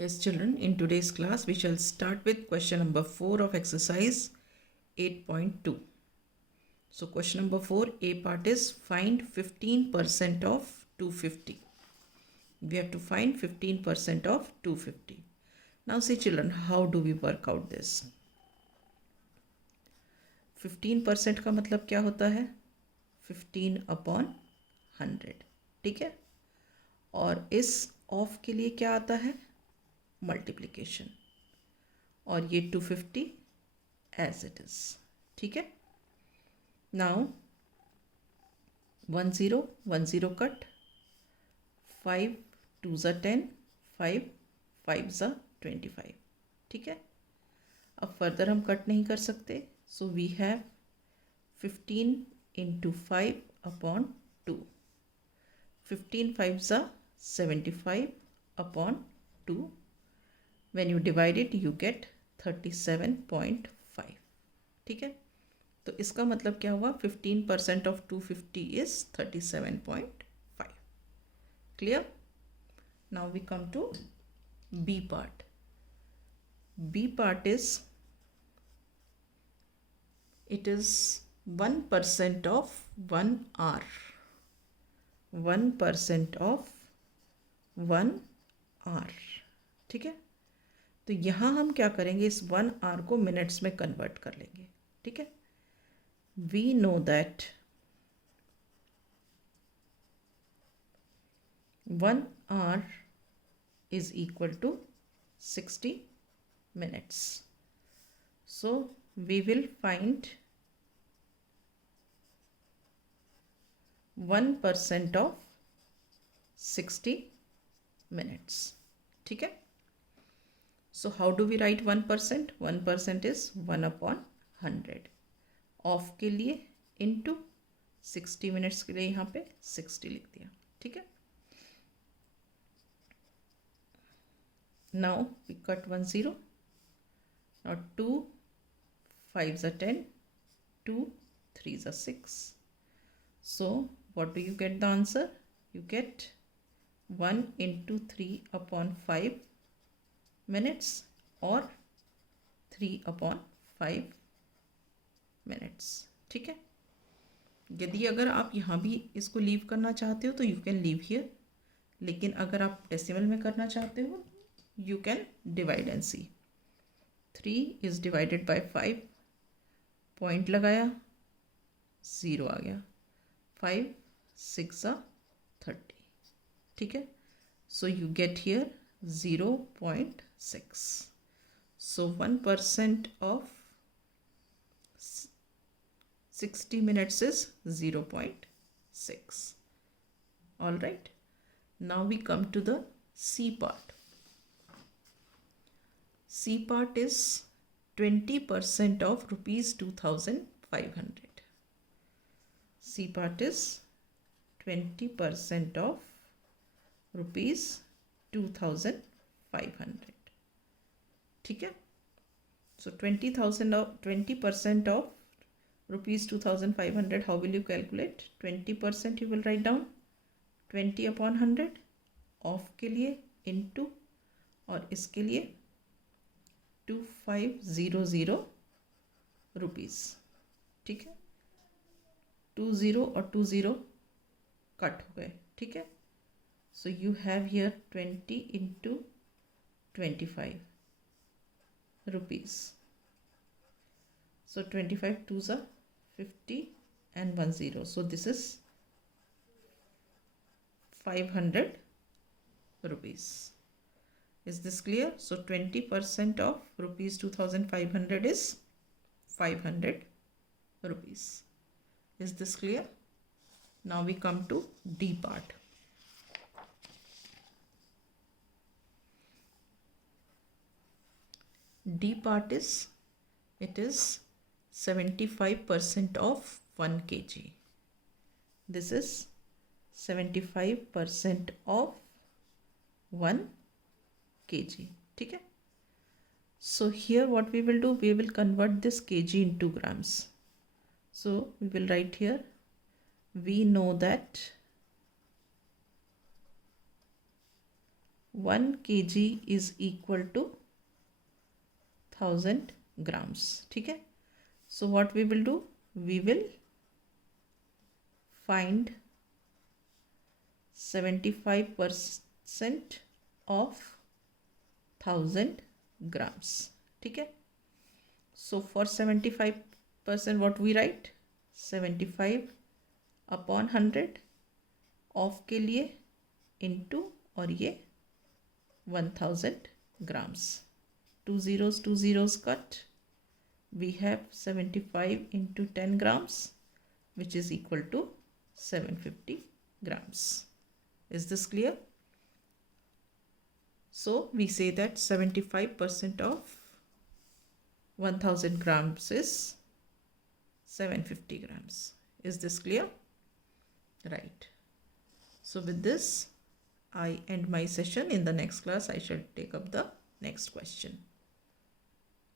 Yes, children, in today's class, we shall start with question number 4 of exercise 8.2. So, question number 4, A part is find 15% of 250. We have to find 15% of 250. Now, see, children, how do we work out this? 15% का मतलब क्या होता है? 15/100. ठीक है, और इस of के लिए क्या आता है? मल्टीप्लिकेशन. और ये 250 एज इट इज. ठीक है. नाउ 10 कट, 5 2 ज़ा 10, 5 5 ज़ा 25. ठीक है. अब फर्दर हम कट नहीं कर सकते, सो वी हैव 15 इंटू 5/2. 15 5 ज़ा 75/2. When you divide it, you get 37.5. ठीक है. तो इसका मतलब क्या हुआ? 15% of 250 is 37.5. Clear? Now we come to B part. B part is, it is 1% of 1 hour. 1% of 1 hour. ठीक है. तो यहाँ हम क्या करेंगे? इस 1 hour को मिनट्स में कन्वर्ट कर लेंगे. ठीक है. We know that 1 hour is equal to 60 minutes. So we will find 1% of 60 minutes. ठीक है. So how do we write 1%? 1% is 1/100. Of के लिए इंटू 60 मिनट्स के लिए यहाँ पे 60 लिख दिया. ठीक है. Now we cut 10. नाउ 2 5 ज़ा 10, 2 3 ज़ा 6. So what do you get the answer? You get 1 into 3/5 minutes और 3/5 मिनट्स. ठीक है. यदि अगर आप यहाँ भी इसको लीव करना चाहते हो तो यू कैन लीव हियर, लेकिन अगर आप डेसिमल में करना चाहते हो you can divide and see. 3 is divided by 5, point लगाया, 0 आ गया. 5 6 ज़ा 30. ठीक है. So you get here 0.6. So 1% of 60 minutes is 0.6. All right. Now we come to the C part. C part is 20% of rupees 2,500. C part is 20% of rupees 2,500. ठीक है. So 20% of rupees 2,500. How will you calculate? 20% you will write down 20/100 of के लिए into, और इसके लिए 2500 rupees. ठीक है. 20 और 20 कट हो गए. ठीक है. So you have here 20 into 25 rupees. So 25 2s are 50 and 10. So this is 500 rupees. Is this clear? So 20% of rupees 2,500 is 500 rupees. Is this clear? Now we come to D part. D part is, it is 75% of 1 kg. This is 75% of 1 kg. ठीक है. So here what we will do, we will convert this kg into grams. So we will write here, we know that 1 kg is equal to 1000 grams. ठीक है. So what we will do, we will find 75% of 1000 grams. ठीक है. So for 75% what we write, 75 upon 100 of के लिए into और ये 1000 grams. 2 zeros cut. We have 75 into 10 grams, which is equal to 750 grams. Is this clear? So we say that 75% of 1000 grams is 750 grams. Is this clear? Right. So with this, I end my session. In the next class, I shall take up the next question.